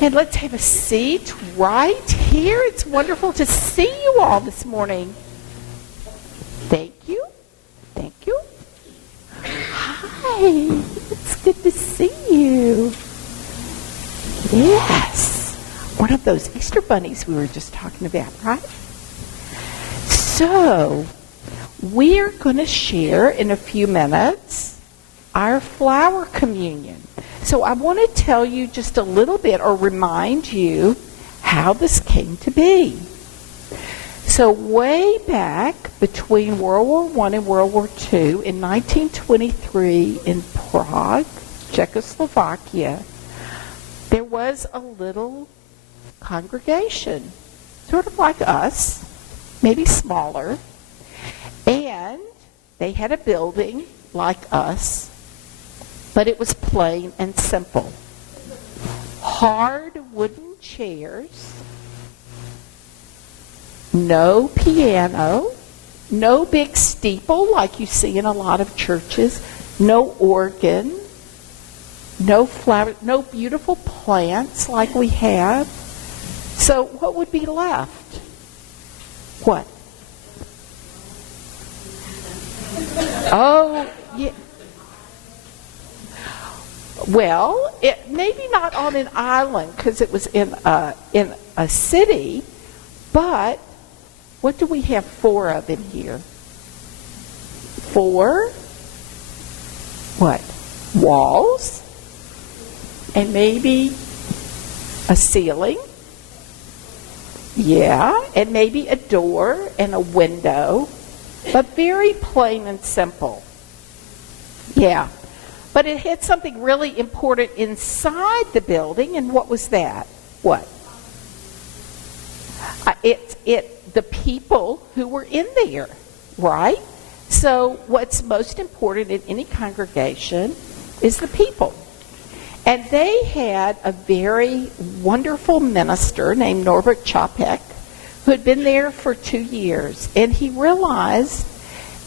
And let's have a seat right here. It's wonderful to see you all this morning. Thank you. Thank you. Hi. It's good to see you. Yes. One of those Easter bunnies we were just talking about, right? So, we're going to share in a few minutes our flower communion. So I want to tell you just a little bit or remind you how this came to be. So way back between World War I and World War II in 1923 in Prague, Czechoslovakia, there was a little congregation, sort of like us, maybe smaller, and they had a building like us, but it was plain and simple. Hard wooden chairs, no piano, no big steeple like you see in a lot of churches, no organ, no flowers, no beautiful plants like we have. So what would be left? What? Oh, yeah. Well, maybe not on an island because it was in a city, but what do we have 4 of in here? 4 what? Walls and maybe a ceiling. Yeah, and maybe a door and a window, but very plain and simple. Yeah. But it had something really important inside the building, and what was that? What? The people who were in there, right? So what's most important in any congregation is the people. And they had a very wonderful minister named Norbert Chapek who had been there for 2 years, and he realized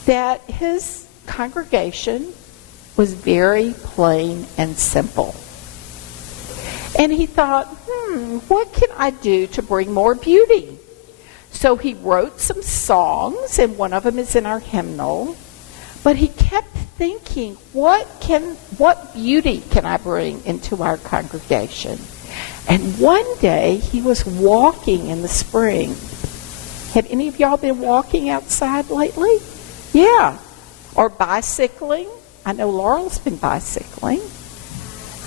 that his congregation was very plain and simple. And he thought, what can I do to bring more beauty? So he wrote some songs, and one of them is in our hymnal. But he kept thinking, what beauty can I bring into our congregation? And one day he was walking in the spring. Have any of y'all been walking outside lately? Yeah. Or bicycling? I know Laurel's been bicycling.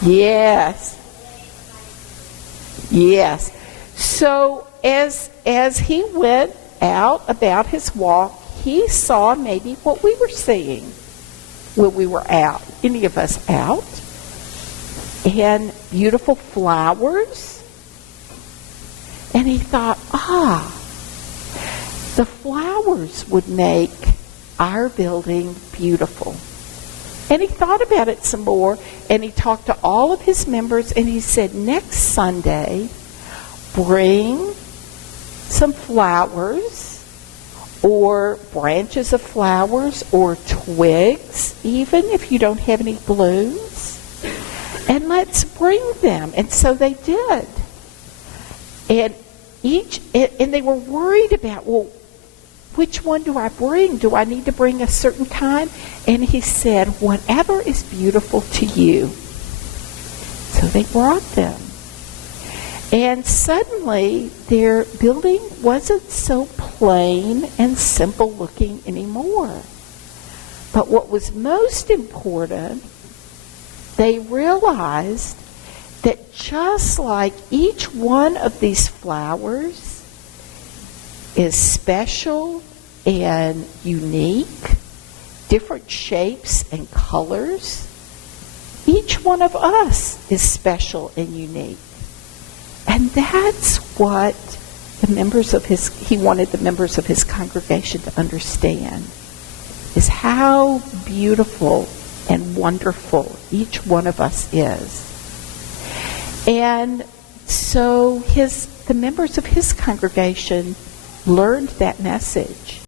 Yes. Yes. So as he went out about his walk, he saw maybe what we were seeing when we were out. Any of us out? And beautiful flowers. And he thought, the flowers would make our building beautiful. And he thought about it some more, and he talked to all of his members, and he said, next Sunday, bring some flowers, or branches of flowers, or twigs, even if you don't have any blooms, and let's bring them. And so they did. And they were worried about, well, which one do I bring? Do I need to bring a certain kind? And he said, whatever is beautiful to you. So they brought them. And suddenly their building wasn't so plain and simple looking anymore. But what was most important, they realized that just like each one of these flowers is special and unique, different shapes and colors, each one of us is special and unique. And that's what he wanted the members of his congregation to understand, is how beautiful and wonderful each one of us is. And so the members of his congregation learned that message.